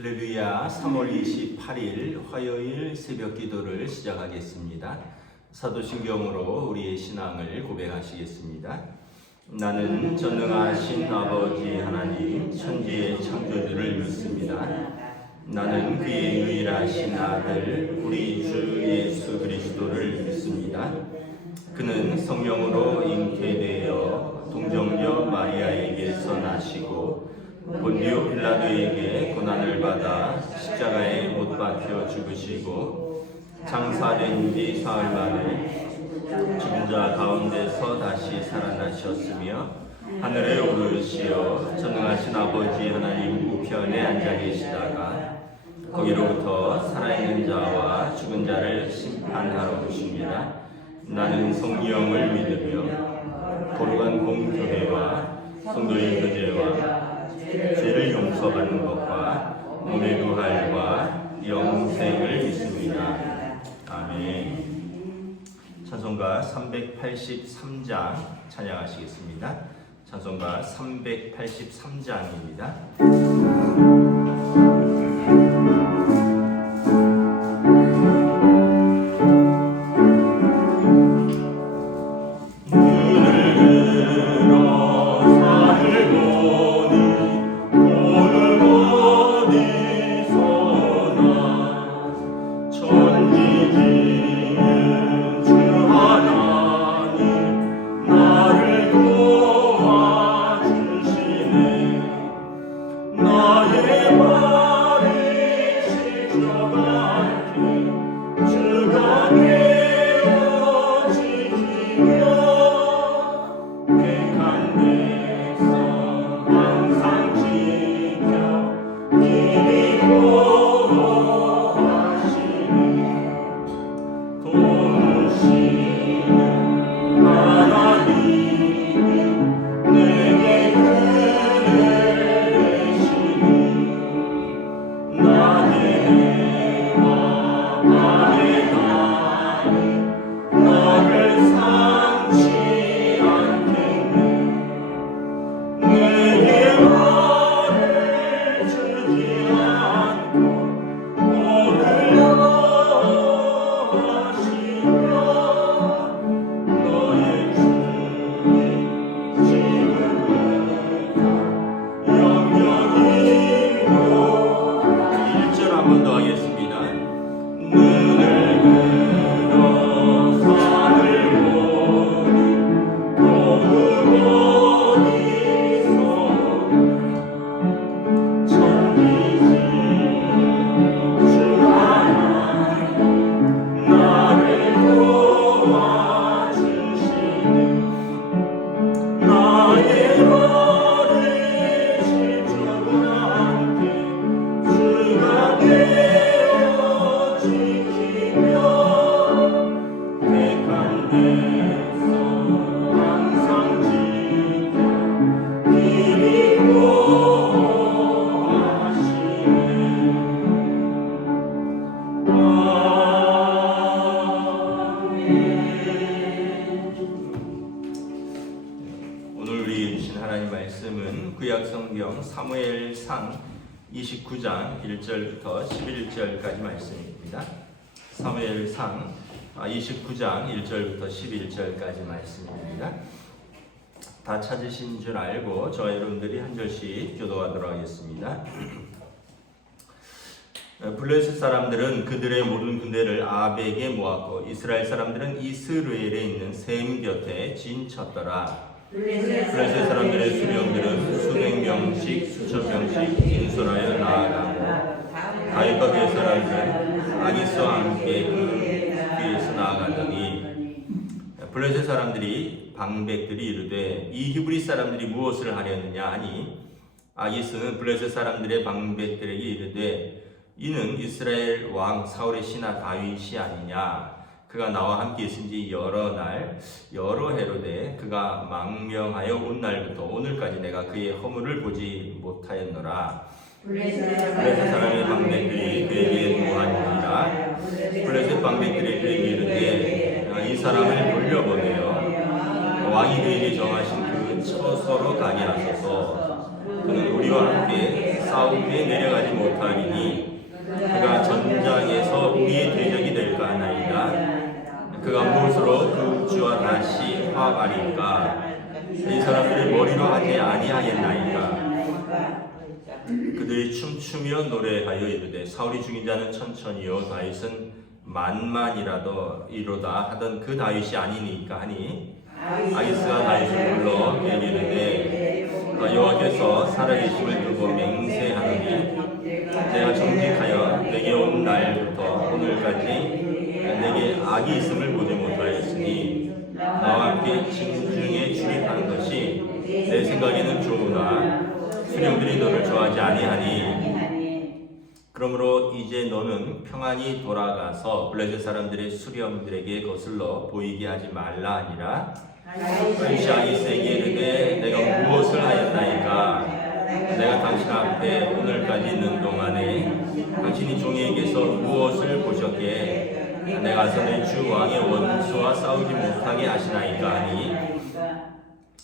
할렐루야. 3월 28일 화요일 새벽 기도를 시작하겠습니다. 사도신경으로 우리의 신앙을 고백하시겠습니다. 나는 전능하신 아버지 하나님 천지의 창조주를 믿습니다. 나는 그의 유일하신 아들 우리 주 예수 그리스도를 믿습니다. 그는 성령으로 잉태되어 동정녀 마리아에게서 나시고 본디오 빌라도에게 고난을 받아 십자가에 못 박혀 죽으시고 장사된 뒤 사흘 만에 죽은 자 가운데서 다시 살아나셨으며 하늘에 오르시어 전능하신 아버지 하나님 우편에 앉아 계시다가 거기로부터 살아있는 자와 죽은 자를 심판하러 오십니다. 나는 성령을 믿으며 거룩한 공교회와 성도의 교제와 죄를 용서받는 것과 몸의 부활과 영생을 믿습니다. 아멘. 찬송가 383장 찬양하시겠습니다. 찬송가 383장입니다. 사무엘상 29장 1절부터 11절까지 말씀입니다. 사무엘상 29장 1절부터 11절까지 말씀입니다. 다 찾으신 줄 알고 저와 여러분들이 한 절씩 교도하도록 하겠습니다. 블레셋 사람들은 그들의 모든 군대를 아벡에 모았고 이스라엘 사람들은 이스라엘에 있는 셈 곁에 진쳤더라. 블레셋 사람들의 수령들은 수백 명씩 수천 명씩 인솔하여 나아가고 다윗과 그의 사람들은 아기스와 함께 그 뒤에서 나아가더니 블레셋 사람들이 방백들이 이르되 이 히브리 사람들이 무엇을 하려느냐 하니 아기스는 블레셋 사람들의 방백들에게 이르되 이는 이스라엘 왕 사울의 신하 다윗이 아니냐. 그가 나와 함께 있은 지 여러 날 여러 해로되 그가 망명하여 온 날부터 오늘까지 내가 그의 허물을 보지 못하였노라. 블레셋 사람의 방백들이 그에게 노하니라. 블레셋 방백들이 그에게 이르되 이 사람을 돌려보내어 왕이 그에게 정하신 그 처소로 가게 하소서. 그는 우리와 함께 싸움에 내려가지 못하리니 그가 전장에서 우리의 대적이 될까 하나이다. 그가 무엇으로 그 주와 다시 화합하리까? 이 사람들의 머리로 하지 아니하겠나이까? 그들이 춤추며 노래하여 이르되 사울이 죽인 자는 천천히요 다윗은 만만이라도 이로다 하던 그 다윗이 아니니까 하니 아기스가 다윗을 불러 그에게 이르되 여호와께서 살아계심을 두고 맹세하노니 내가 정직하여 내게 온 날부터 오늘까지 내게 악이 있음을 보지 못하였으니 나와 함께 진중에 출입하는 것이 내 생각에는 좋으나 수령들이 너를 좋아하지 아니하니 그러므로 이제 너는 평안히 돌아가서 블레셋 사람들의 수령들에게 거슬러 보이게 하지 말라 하니라. 다윗이 아기스에게 이르되 내가 무엇을 하였나이까? 내가 당신 앞에 오늘까지 있는 동안에 당신이 종에게서 무엇을 보셨기에 내가 아선의 주 왕의 원수와 싸우지 못하게 하시나이까 하니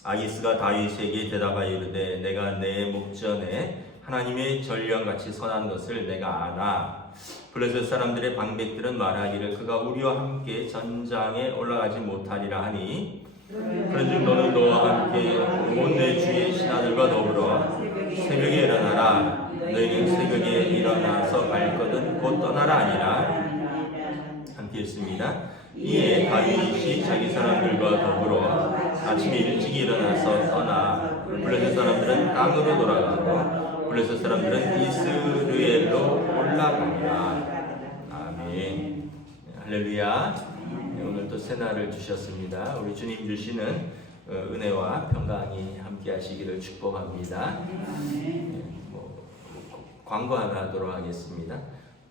아기스가 다윗에게 대답하여 이르되 내가 내 목전에 하나님의 전령같이 선한 것을 내가 아나 블레셋 사람들의 방백들은 말하기를 그가 우리와 함께 전장에 올라가지 못하리라 하니 그런즉 너는 너와 함께 온 내 주의 신하들과 더불어 새벽에 일어나라. 너희는 새벽에 일어나서 발거든 곧 떠나라 아니라. 함께 읽습니다. 이에 다윗이 자기 사람들과 더불어 아침에 일찍 일어나서 떠나 블레셋 사람들은 땅으로 돌아가고 블레셋 사람들은 이스르엘로 올라가니라. 아멘. 할렐루야. 오늘 또 새날을 주셨습니다. 우리 주님 주시는 은혜와 평강이 함께 하시기를 축복합니다. 광고 하나 하도록 하겠습니다.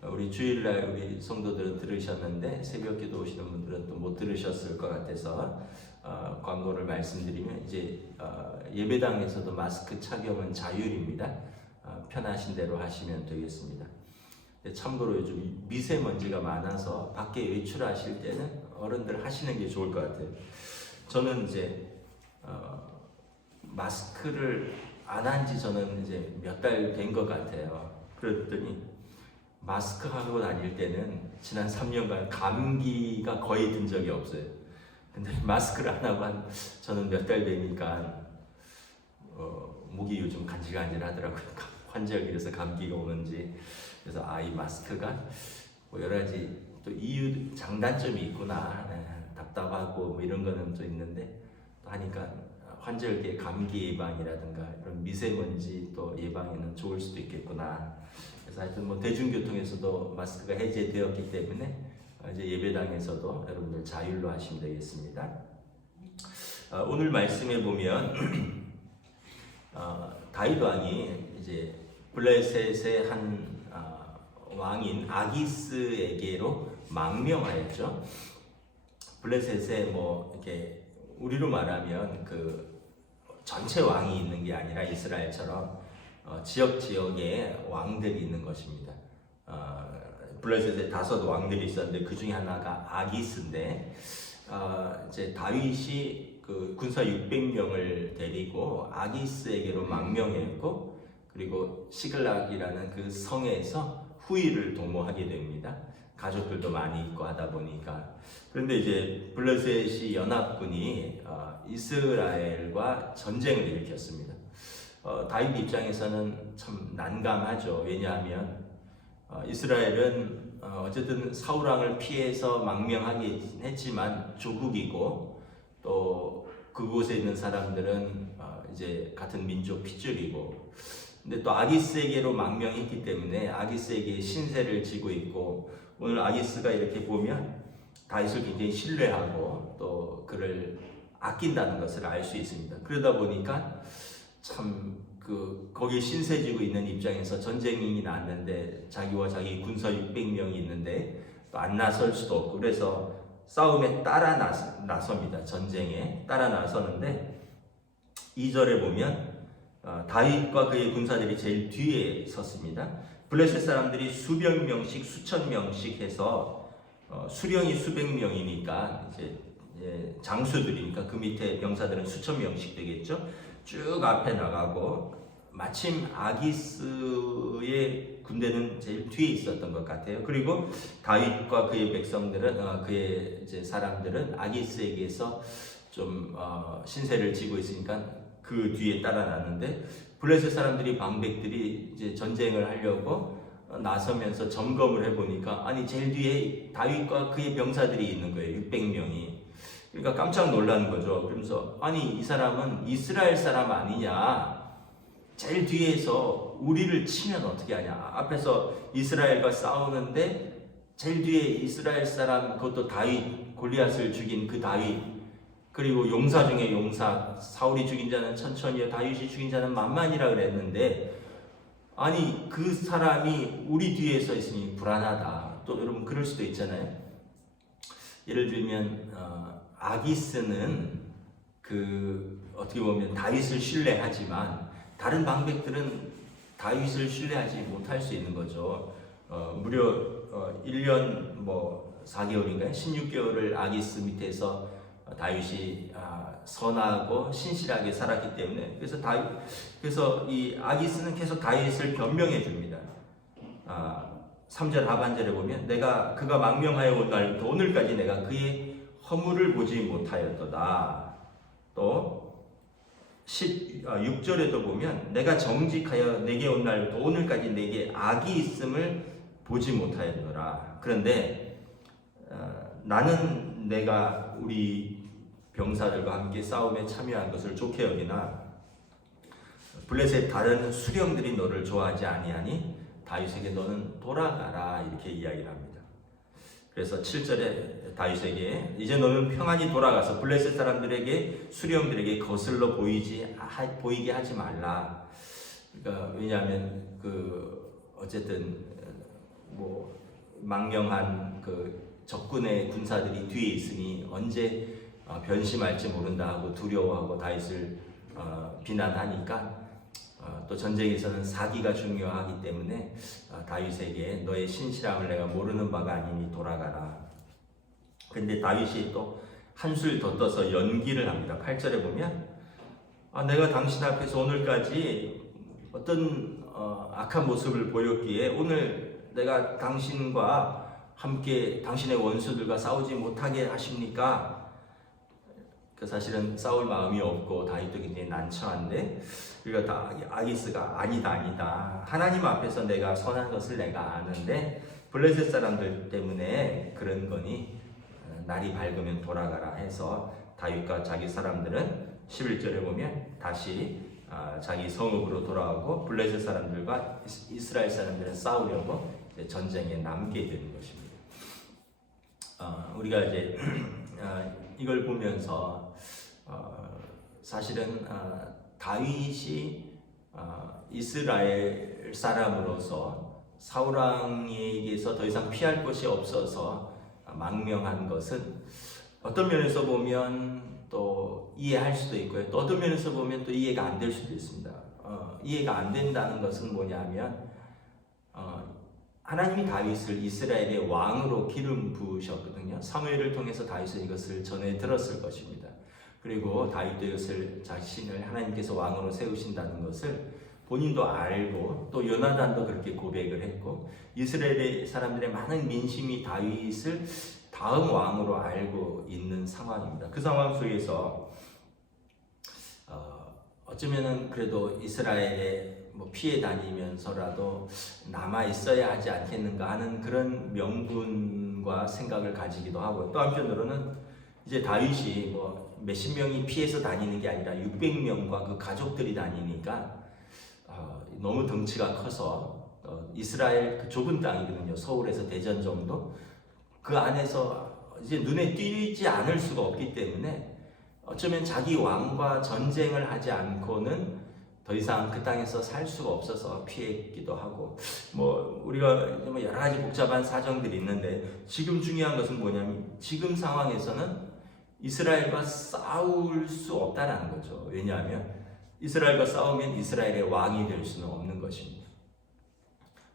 우리 주일날 우리 성도들은 들으셨는데 새벽 기도 오시는 분들은 또 못 들으셨을 것 같아서 광고를 말씀드리면 이제 예배당에서도 마스크 착용은 자율입니다. 편하신 대로 하시면 되겠습니다. 참고로 요즘 미세먼지가 많아서 밖에 외출하실 때는 어른들 하시는 게 좋을 것 같아요. 저는 이제 마스크를 안 한 지 저는 이제 몇 달 된 것 같아요. 그랬더니 마스크 하고 다닐 때는 지난 3년간 감기가 거의 든 적이 없어요. 근데 마스크를 안 하고 저는 몇 달 되니까 목이 요즘 간질간질하더라고요. 환절기라서 감기가 오는지. 그래서 이 마스크가 뭐 여러 가지 또 이유 장단점이 있구나. 답답하고 뭐 이런 거는 또 있는데 또 하니까 환절기에 감기 예방이라든가 이런 미세먼지 또 예방에는 좋을 수도 있겠구나. 그래서 하여튼 뭐 대중교통에서도 마스크가 해제되었기 때문에 이제 예배당에서도 여러분들 자율로 하시면 되겠습니다. 오늘 말씀에 보면 다윗 왕이 이제 블레셋의 한 왕인 아기스에게로 망명하였죠. 블레셋에 뭐 이렇게 우리로 말하면 그 전체 왕이 있는 게 아니라 이스라엘처럼 지역에 왕들이 있는 것입니다. 블레셋에 5 왕들이 있었는데 그 중에 하나가 아기스인데 이제 다윗이 그 군사 600명을 데리고 아기스에게로 망명했고 그리고 시글락이라는 그 성에서 후위를 도모하게 됩니다. 가족들도 많이 있고 하다 보니까. 그런데 이제 블레셋이 연합군이 이스라엘과 전쟁을 일으켰습니다. 다윗 입장에서는 참 난감하죠. 왜냐하면 이스라엘은 어쨌든 사울 왕을 피해서 망명하긴 했지만 조국이고 또 그곳에 있는 사람들은 이제 같은 민족 핏줄이고 근데 또 아기스에게로 망명했기 때문에 아기스에게 신세를 지고 있고 오늘 아기스가 이렇게 보면 다윗을 굉장히 신뢰하고 또 그를 아낀다는 것을 알 수 있습니다. 그러다 보니까 참 거기 신세 지고 있는 입장에서 전쟁이 났는데 자기와 자기 군사 600명이 있는데 또 안 나설 수도 없고 그래서 싸움에 따라 나섭니다. 전쟁에 따라 나서는데 2절에 보면 다윗과 그의 군사들이 제일 뒤에 섰습니다. 블레셋 사람들이 수백 명씩 수천 명씩 해서 수령이 수백 명이니까 이제 장수들이니까 그 밑에 병사들은 수천 명씩 되겠죠. 쭉 앞에 나가고 마침 아기스의 군대는 제일 뒤에 있었던 것 같아요. 그리고 다윗과 그의 백성들은 그의 이제 사람들은 아기스에게서 좀 신세를 지고 있으니까 그 뒤에 따라났는데 블레셋 사람들이 방백들이 이제 전쟁을 하려고 나서면서 점검을 해보니까 아니 제일 뒤에 다윗과 그의 병사들이 있는 거예요. 600명이. 그러니까 깜짝 놀란 거죠. 그러면서 아니 이 사람은 이스라엘 사람 아니냐? 제일 뒤에서 우리를 치면 어떻게 하냐? 앞에서 이스라엘과 싸우는데 제일 뒤에 이스라엘 사람 그것도 다윗 골리앗을 죽인 그 다윗 그리고 용사 중에 용사 사울이 죽인 자는 천천히요 다윗이 죽인 자는 만만이라 그랬는데 아니 그 사람이 우리 뒤에 서 있으니 불안하다. 또 여러분 그럴 수도 있잖아요. 예를 들면 아기스는 그 어떻게 보면 다윗을 신뢰하지만 다른 방백들은 다윗을 신뢰하지 못할 수 있는 거죠. 무려 1년 뭐 4개월인가요? 16개월을 아기스 밑에서 다윗이 선하고 신실하게 살았기 때문에 그래서 이 아기스는 계속 다윗을 변명해 줍니다. 3절 하반절에 보면 내가 그가 망명하여 온 날부터 오늘까지 내가 그의 허물을 보지 못하였도다. 또 6절에도 보면 내가 정직하여 내게 온 날부터 오늘까지 내게 악이 있음을 보지 못하였노라. 그런데 나는 내가 우리 병사들과 함께 싸움에 참여한 것을 좋게 여기나 블레셋 다른 수령들이 너를 좋아하지 아니하니 다윗에게 너는 돌아가라 이렇게 이야기를 합니다. 그래서 7절에 다윗에게 이제 너는 평안히 돌아가서 블레셋 사람들에게 수령들에게 거슬러 보이게 하지 말라. 그러니까 왜냐하면 어쨌든 뭐 망명한 그 적군의 군사들이 뒤에 있으니 언제 변심할지 모른다 하고 두려워하고 다윗을 비난하니까 또 전쟁에서는 사기가 중요하기 때문에 다윗에게 너의 신실함을 내가 모르는 바가 아니니 돌아가라. 근데 다윗이 또 한술 더 떠서 연기를 합니다. 8절에 보면 내가 당신 앞에서 오늘까지 어떤 악한 모습을 보였기에 오늘 내가 당신과 함께 당신의 원수들과 싸우지 못하게 하십니까? 사실은 싸울 마음이 없고 다윗도 굉장히 난처한데 그러니까 아기스가 아니다 하나님 앞에서 내가 선한 것을 내가 아는데 블레셋 사람들 때문에 그런 거니 날이 밝으면 돌아가라 해서 다윗과 자기 사람들은 11절에 보면 다시 자기 성읍으로 돌아오고 블레셋 사람들과 이스라엘 사람들은 싸우려고 전쟁에 남게 되는 것입니다. 우리가 이제 이걸 보면서 사실은 다윗이 이스라엘 사람으로서 사울 왕에게서 더 이상 피할 곳이 없어서 망명한 것은 어떤 면에서 보면 또 이해할 수도 있고요. 또 어떤 면에서 보면 또 이해가 안 될 수도 있습니다. 이해가 안 된다는 것은 뭐냐면 하나님이 다윗을 이스라엘의 왕으로 기름 부으셨거든요. 사무엘을 통해서 다윗은 이것을 전해 들었을 것입니다. 그리고 다윗도 이것을 자신을 하나님께서 왕으로 세우신다는 것을 본인도 알고 또 요나단도 그렇게 고백을 했고 이스라엘의 사람들의 많은 민심이 다윗을 다음 왕으로 알고 있는 상황입니다. 그 상황 속에서 어쩌면은 그래도 이스라엘에 피해 다니면서라도 남아 있어야 하지 않겠는가 하는 그런 명분과 생각을 가지기도 하고 또 한편으로는 이제 다윗이 몇십 명이 피해서 다니는 게 아니라 600명과 그 가족들이 다니니까 너무 덩치가 커서 이스라엘 그 좁은 땅이거든요. 서울에서 대전 정도 그 안에서 이제 눈에 띄지 않을 수가 없기 때문에 어쩌면 자기 왕과 전쟁을 하지 않고는 더 이상 그 땅에서 살 수가 없어서 피했기도 하고 우리가 여러 가지 복잡한 사정들이 있는데 지금 중요한 것은 뭐냐면 지금 상황에서는 이스라엘과 싸울 수 없다는 거죠. 왜냐하면 이스라엘과 싸우면 이스라엘의 왕이 될 수는 없는 것입니다.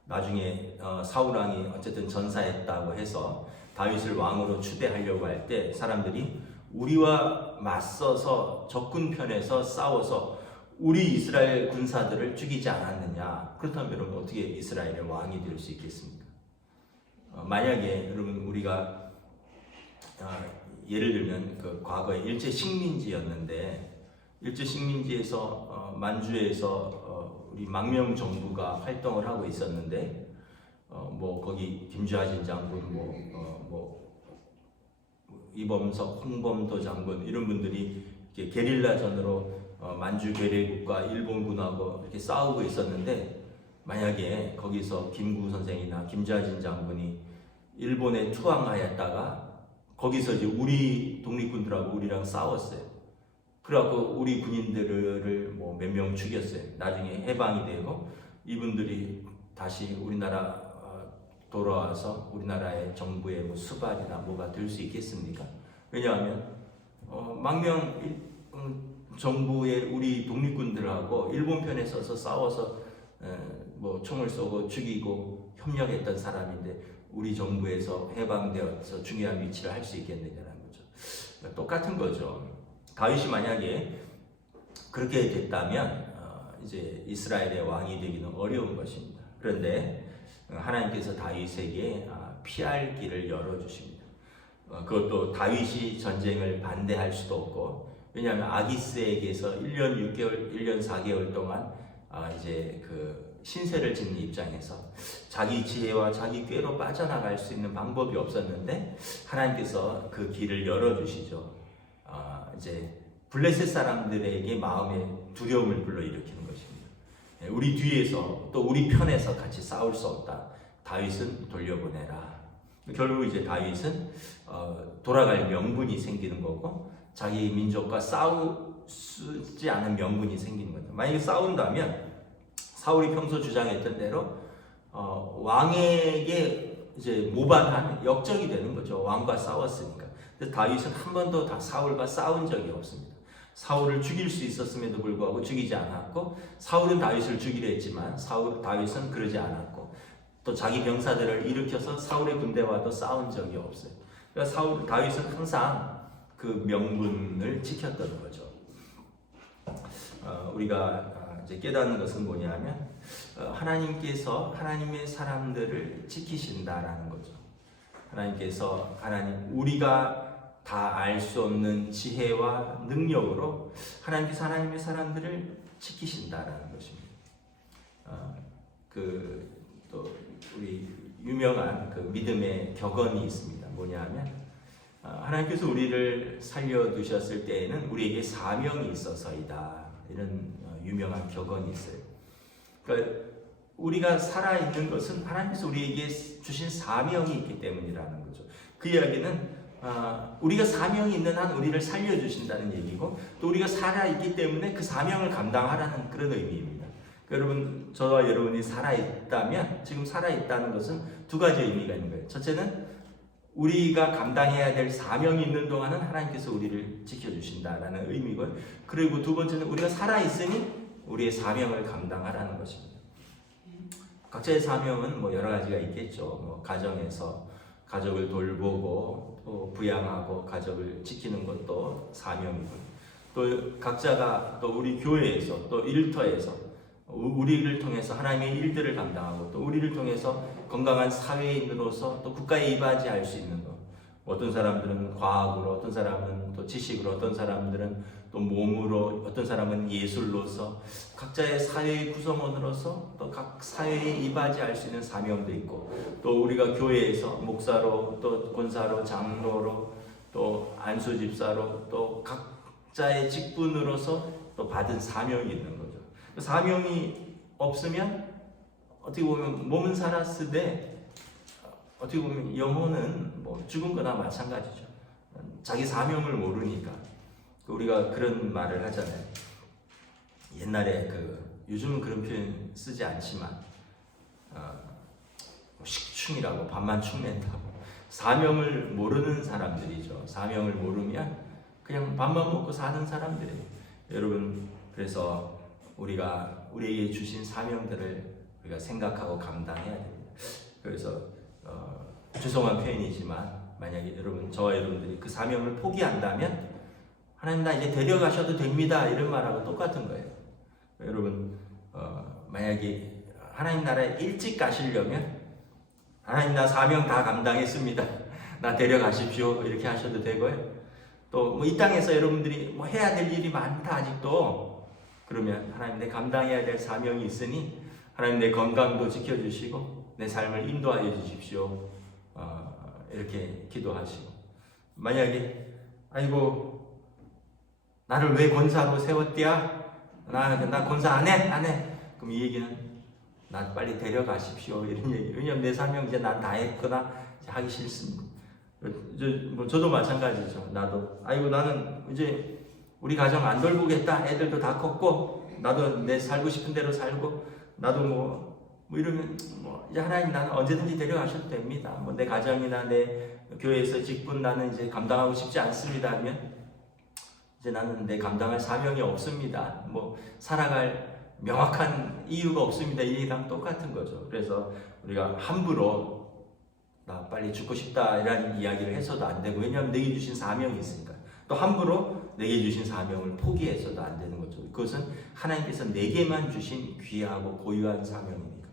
나중에 사울 왕이 어쨌든 전사했다고 해서 다윗을 왕으로 추대하려고 할 때 사람들이 우리와 맞서서 적군 편에서 싸워서 우리 이스라엘 군사들을 죽이지 않았느냐? 그렇다면 여러분 어떻게 이스라엘의 왕이 될 수 있겠습니까? 만약에 여러분 우리가 예를 들면 그 과거에 일제 식민지였는데 일제 식민지에서 만주에서 우리 망명 정부가 활동을 하고 있었는데 뭐 거기 김주하진 장군 뭐 이범석, 홍범도 장군 이런 분들이 이렇게 게릴라전으로 만주 괴뢰국과 일본군하고 이렇게 싸우고 있었는데 만약에 거기서 김구 선생이나 김주하진 장군이 일본에 투항하였다가 거기서 이제 우리 독립군들하고 우리랑 싸웠어요. 그래갖고 우리 군인들을 뭐 몇 명 죽였어요. 나중에 해방이 되고 이분들이 다시 우리나라 돌아와서 우리나라의 정부의 뭐 수반이나 뭐가 될 수 있겠습니까? 왜냐하면 망명 정부의 우리 독립군들하고 일본 편에 서서 싸워서 뭐 총을 쏘고 죽이고 협력했던 사람인데 우리 정부에서 해방되어서 중요한 위치를 할 수 있겠느냐는 거죠. 똑같은 거죠. 다윗이 만약에 그렇게 됐다면 이제 이스라엘의 왕이 되기는 어려운 것입니다. 그런데 하나님께서 다윗에게 피할 길을 열어주십니다. 그것도 다윗이 전쟁을 반대할 수도 없고, 왜냐하면 아기스에게서 1년 6개월, 1년 4개월 동안 이제 그 신세를 짓는 입장에서 자기 지혜와 자기 꾀로 빠져나갈 수 있는 방법이 없었는데 하나님께서 그 길을 열어주시죠. 이제 블레셋 사람들에게 마음의 두려움을 불러일으키는 것입니다. 우리 뒤에서 또 우리 편에서 같이 싸울 수 없다. 다윗은 돌려보내라. 결국 이제 다윗은 돌아갈 명분이 생기는 거고 자기 민족과 싸우지 않은 명분이 생기는 거죠. 만약에 싸운다면 사울이 평소 주장했던 대로 왕에게 이제 모반한 역적이 되는 거죠. 왕과 싸웠으니까. 근데 다윗은 한 번도 다 사울과 싸운 적이 없습니다. 사울을 죽일 수 있었음에도 불구하고 죽이지 않았고, 사울은 다윗을 죽이려 했지만 다윗은 그러지 않았고, 또 자기 병사들을 일으켜서 사울의 군대와도 싸운 적이 없어요. 그러니까 다윗은 항상 그 명분을 지켰던 거죠. 우리가 이제 깨닫는 것은 뭐냐면 하나님께서 하나님의 사람들을 지키신다라는 거죠. 하나님께서 우리가 다 알 수 없는 지혜와 능력으로 하나님께서 하나님의 사람들을 지키신다라는 것입니다. 또 우리 유명한 그 믿음의 격언이 있습니다. 뭐냐면 하나님께서 우리를 살려두셨을 때에는 우리에게 사명이 있어서이다. 이런 유명한 격언이 있어요. 그러니까 우리가 살아있는 것은 하나님께서 우리에게 주신 사명이 있기 때문이라는 거죠. 그 이야기는 우리가 사명이 있는 한 우리를 살려주신다는 얘기고, 또 우리가 살아있기 때문에 그 사명을 감당하라는 그런 의미입니다. 여러분, 저와 여러분이 살아있다면, 지금 살아있다는 것은 두 가지 의미가 있는 거예요. 첫째는 우리가 감당해야 될 사명이 있는 동안은 하나님께서 우리를 지켜주신다라는 의미고요. 그리고 두 번째는 우리가 살아있으니 우리의 사명을 감당하라는 것입니다. 각자의 사명은 뭐 여러 가지가 있겠죠. 뭐 가정에서 가족을 돌보고 또 부양하고 가족을 지키는 것도 사명이고, 또 각자가 또 우리 교회에서 또 일터에서 우리를 통해서 하나님의 일들을 감당하고, 또 우리를 통해서 건강한 사회인으로서 또 국가에 이바지할 수 있는 것. 어떤 사람들은 과학으로, 어떤 사람은 또 지식으로, 어떤 사람들은 또 몸으로, 어떤 사람은 예술로서 각자의 사회의 구성원으로서 또 각 사회에 이바지할 수 있는 사명도 있고, 또 우리가 교회에서 목사로, 또 권사로, 장로로, 또 안수집사로, 또 각자의 직분으로서 또 받은 사명이 있는 거죠. 사명이 없으면 어떻게 보면 몸은 살았으되 어떻게 보면 영혼은 뭐 죽은 거나 마찬가지죠. 자기 사명을 모르니까. 우리가 그런 말을 하잖아요. 옛날에 요즘은 그런 표현 쓰지 않지만 식충이라고 밥만 축낸다고. 사명을 모르는 사람들이죠. 사명을 모르면 그냥 밥만 먹고 사는 사람들이에요. 여러분, 그래서 우리에게 주신 사명들을 우리가 생각하고 감당해야 됩니다. 그래서 죄송한 표현이지만 만약에 저와 여러분들이 그 사명을 포기한다면 하나님 나 이제 데려가셔도 됩니다 이런 말하고 똑같은 거예요. 여러분 만약에 하나님 나라에 일찍 가시려면 하나님 나 사명 다 감당했습니다. 나 데려가십시오. 이렇게 하셔도 되고요. 또 뭐 이 땅에서 여러분들이 뭐 해야 될 일이 많다 아직도 그러면 하나님 내 감당해야 될 사명이 있으니 하나님 내 건강도 지켜주시고 내 삶을 인도하여 주십시오. 이렇게 기도하시고 만약에 아이고 나를 왜 권사로 세웠디야? 나 권사 안 해. 그럼 이 얘기는 나 빨리 데려가십시오. 이런 얘기. 왜냐면 내 사명 이제 난 다 했거나 하기 싫습니다. 저도 마찬가지죠. 나도 아이고 나는 이제 우리 가정 안 돌보겠다. 애들도 다 컸고 나도 내 살고 싶은 대로 살고 나도 뭐 이러면 이제 하나님 나는 언제든지 데려가셔도 됩니다. 뭐 내 가정이나 내 교회에서 직분 나는 이제 감당하고 싶지 않습니다 하면 이제 나는 내 감당할 사명이 없습니다. 뭐 살아갈 명확한 이유가 없습니다. 이 얘기랑 똑같은 거죠. 그래서 우리가 함부로 나 빨리 죽고 싶다 이런 이야기를 해서도 안 되고 왜냐하면 내게 주신 사명이 있으니까 또 함부로 내게 주신 사명을 포기해서도 안 되는 거죠. 그것은 하나님께서 내게만 주신 귀하고 고유한 사명이니까.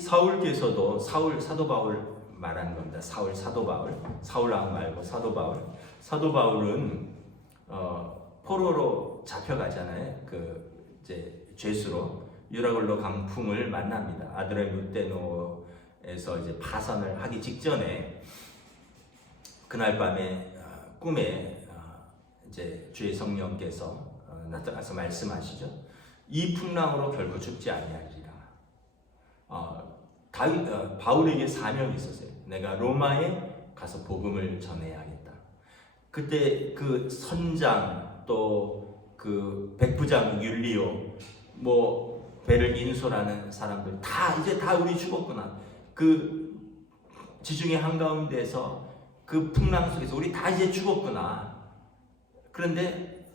사울께서도 사도 바울 말하는 겁니다. 사도 바울 사울왕 말고 사도 바울. 사도 바울은 포로로 잡혀가잖아요. 그 이제 죄수로 유라굴로 강풍을 만납니다. 아드라무테노에서 이제 파선을 하기 직전에 그날 밤에 꿈에 이제 주의 성령께서 나타나서 말씀하시죠. 이 풍랑으로 결코 죽지 아니하리라. 바울에게 사명이 있었어요. 내가 로마에 가서 복음을 전해야겠다. 그때 그 선장 또 그 백부장 율리오 뭐 배를 인솔하는 사람들 이제 다 우리 죽었구나. 그 지중해 한가운데서 그 풍랑 속에서 우리 다 이제 죽었구나. 그런데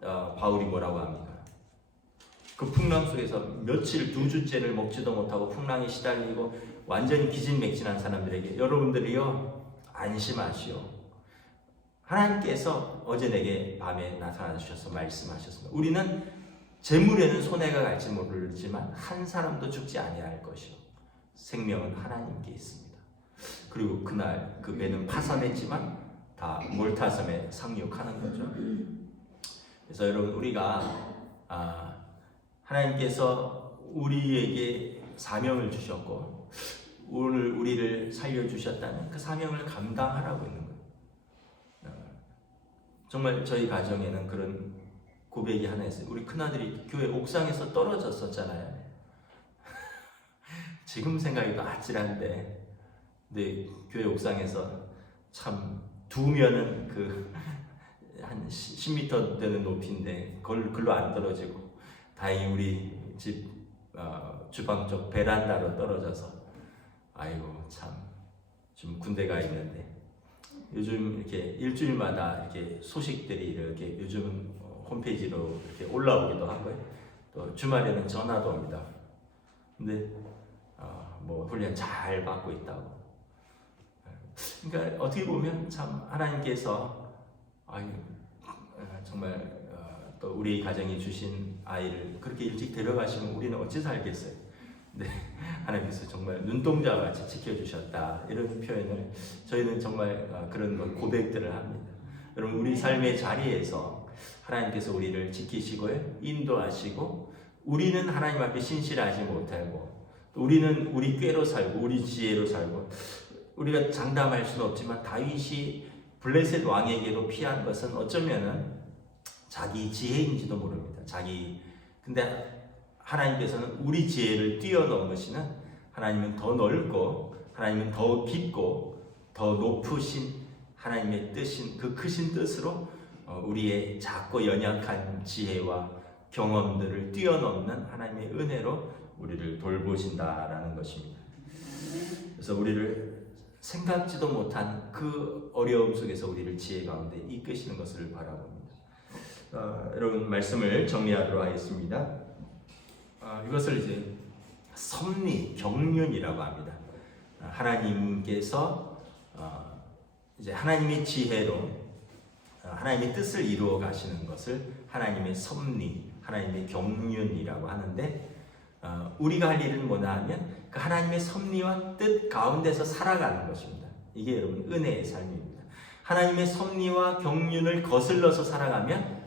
바울이 뭐라고 합니까? 그 풍랑 속에서 며칠 2주째를 먹지도 못하고 풍랑에 시달리고 완전히 기진맥진한 사람들에게 여러분들이요 안심하시오. 하나님께서 어제 내게 밤에 나타나 주셔서 말씀하셨습니다. 우리는 재물에는 손해가 갈지 모르지만 한 사람도 죽지 아니할 것이요 생명은 하나님께 있습니다. 그리고 그날 그 배는 파산했지만 다 몰타섬에 상륙하는 거죠. 그래서 여러분 우리가 하나님께서 우리에게 사명을 주셨고 오늘 우리를 살려주셨다는 그 사명을 감당하라고 있는 거예요. 정말 저희 가정에는 그런 고백이 하나 있어요. 우리 큰아들이 교회 옥상에서 떨어졌었잖아요. 지금 생각해도 아찔한데 근데 교회 옥상에서 참 두면은 그 한 10m 되는 높이인데 글로 안 떨어지고 다행히 우리 집 주방 쪽 베란다로 떨어져서 아이고 참 좀 군대 가 있는데 요즘 이렇게 일주일마다 이렇게 소식들이 이렇게 요즘은 홈페이지로 이렇게 올라오기도 하고요. 또 주말에는 전화도 옵니다. 근데 뭐 훈련 잘 받고 있다고. 그러니까 어떻게 보면 참 하나님께서 정말 또 우리 가정이 주신 아이를 그렇게 일찍 데려가시면 우리는 어찌 살겠어요. 네, 하나님께서 정말 눈동자같이 지켜주셨다 이런 표현을 저희는 정말 그런 고백들을 합니다. 여러분 우리 삶의 자리에서 하나님께서 우리를 지키시고요 인도하시고 우리는 하나님 앞에 신실하지 못하고 우리는 우리 꾀로 살고 우리 지혜로 살고 우리가 장담할 수는 없지만 다윗이 블레셋 왕에게로 피한 것은 어쩌면은 자기 지혜인지도 모릅니다. 근데 하나님께서는 우리 지혜를 뛰어넘으시는 하나님은 더 넓고 하나님은 더 깊고 더 높으신 하나님의 뜻인 그 크신 뜻으로 우리의 작고 연약한 지혜와 경험들을 뛰어넘는 하나님의 은혜로 우리를 돌보신다라는 것입니다. 그래서 우리를 생각지도 못한 그 어려움 속에서 우리를 지혜 가운데 이끄시는 것을 바라봅니다. 여러분 말씀을 정리하도록 하겠습니다. 이것을 이제 섭리, 경륜이라고 합니다. 하나님께서 이제 하나님의 지혜로 하나님의 뜻을 이루어 가시는 것을 하나님의 섭리, 하나님의 경륜이라고 하는데 우리가 할 일은 뭐냐 하면 그 하나님의 섭리와 뜻 가운데서 살아가는 것입니다. 이게 여러분 은혜의 삶입니다. 하나님의 섭리와 경륜을 거슬러서 살아가면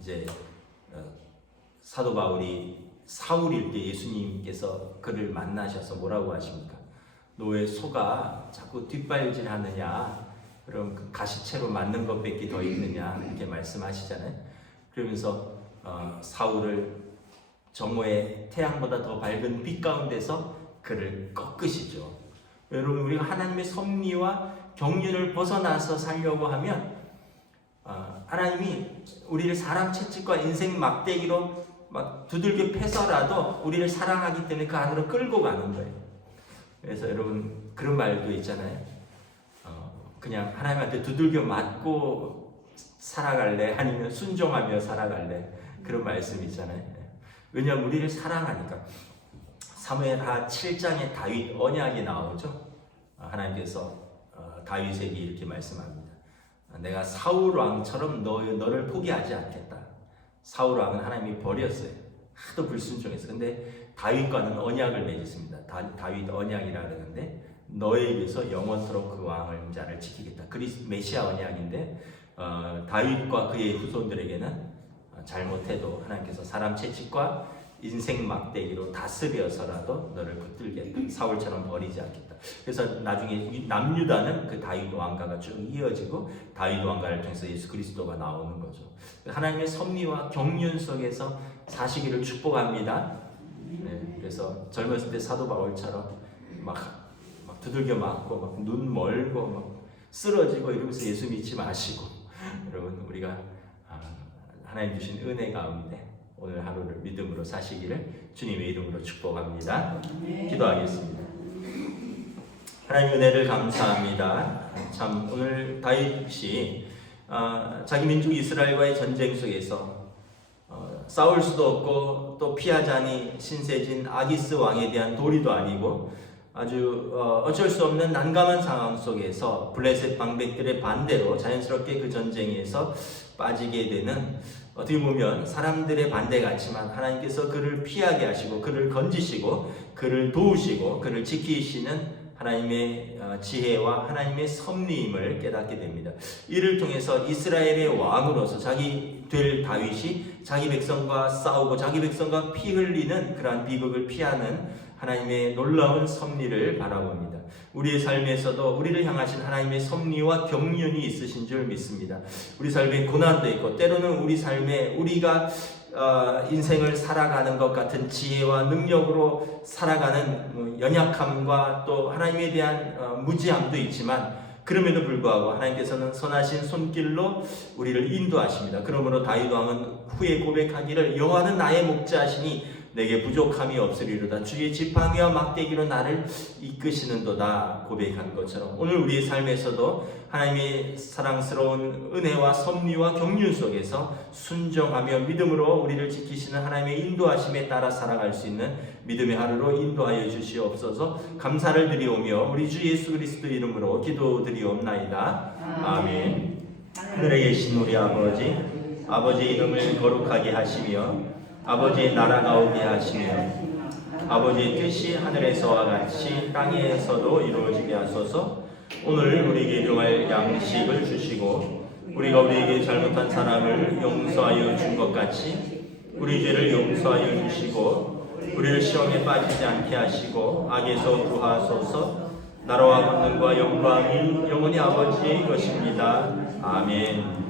이제 사도 바울이 사울일 때 예수님께서 그를 만나셔서 뭐라고 하십니까? 너의 소가 자꾸 뒷발질하느냐? 그럼 그 가시채로 맞는 것밖에 더 있느냐? 이렇게 말씀하시잖아요. 그러면서 사울을 정오의 태양보다 더 밝은 빛 가운데서 그를 꺾으시죠. 여러분 우리가 하나님의 섭리와 경륜을 벗어나서 살려고 하면 하나님이 우리를 사람 채찍과 인생 막대기로 막 두들겨 패서라도 우리를 사랑하기 때문에 그 안으로 끌고 가는 거예요. 그래서 여러분 그런 말도 있잖아요. 그냥 하나님한테 두들겨 맞고 살아갈래? 아니면 순종하며 살아갈래? 그런 말씀 있잖아요. 왜냐하면 우리를 사랑하니까. 사무엘하 7장에 다윗 언약이 나오죠. 하나님께서 다윗에게 이렇게 말씀합니다. 내가 사울 왕처럼 너를 포기하지 않겠다. 사울 왕은 하나님이 버렸어요. 하도 불순종했어. 근데 다윗과는 언약을 맺었습니다. 다윗 언약이라 그러는데 너에게서 영원토록 그 왕을 자를 지키겠다. 메시아 언약인데 다윗과 그의 후손들에게는 잘못해도 하나님께서 사람 채찍과 인생 막대기로 다스려서라도 너를 붙들겠다. 사울처럼 버리지 않겠다. 그래서 나중에 남유다는 그 다윗 왕가가 쭉 이어지고 다윗 왕가를 통해서 예수 그리스도가 나오는 거죠. 하나님의 섭리와 경륜 속에서 사시기를 축복합니다. 네, 그래서 젊었을 때 사도 바울처럼 막 두들겨 맞고 막 눈 멀고 막 쓰러지고 이러면서 예수 믿지 마시고 여러분 우리가 하나님 주신 은혜 가운데 오늘 하루를 믿음으로 사시기를 주님의 이름으로 축복합니다. 기도하겠습니다. 하나님 은혜를 감사합니다. 참 오늘 다윗이 자기 민족 이스라엘과의 전쟁 속에서 싸울 수도 없고 또 피하자니 신세진 아기스 왕에 대한 도리도 아니고 아주 어쩔 수 없는 난감한 상황 속에서 블레셋 방백들의 반대로 자연스럽게 그 전쟁에서 빠지게 되는 어떻게 보면 사람들의 반대 같지만 하나님께서 그를 피하게 하시고 그를 건지시고 그를 도우시고 그를 지키시는 하나님의 지혜와 하나님의 섭리임을 깨닫게 됩니다. 이를 통해서 이스라엘의 왕으로서 자기 될 다윗이 자기 백성과 싸우고 자기 백성과 피 흘리는 그러한 비극을 피하는 하나님의 놀라운 섭리를 바라봅니다. 우리의 삶에서도 우리를 향하신 하나님의 섭리와 경륜이 있으신 줄 믿습니다. 우리 삶에 고난도 있고 때로는 우리 삶에 우리가 인생을 살아가는 것 같은 지혜와 능력으로 살아가는 연약함과 또 하나님에 대한 무지함도 있지만 그럼에도 불구하고 하나님께서는 선하신 손길로 우리를 인도하십니다. 그러므로 다윗 왕은 후에 고백하기를 여호와는 나의 목자시니 내게 부족함이 없으리로다. 주의 지팡이와 막대기로 나를 이끄시는도다 고백한 것처럼 오늘 우리의 삶에서도 하나님의 사랑스러운 은혜와 섭리와 경륜 속에서 순종하며 믿음으로 우리를 지키시는 하나님의 인도하심에 따라 살아갈 수 있는 믿음의 하루로 인도하여 주시옵소서. 감사를 드리오며 우리 주 예수 그리스도 이름으로 기도드리옵나이다. 아멘. 하늘에 계신 우리 아버지 이름을 거룩하게 하시며 아버지의 나라가 오게 하시며 아버지의 뜻이 하늘에서와 같이 땅에서도 이루어지게 하소서. 오늘 우리에게 일용할 양식을 주시고 우리가 우리에게 잘못한 사람을 용서하여 준 것 같이 우리 죄를 용서하여 주시고 우리를 시험에 빠지지 않게 하시고 악에서 구하소서. 나라와 권능과 영광이 영원히 아버지의 것입니다. 아멘.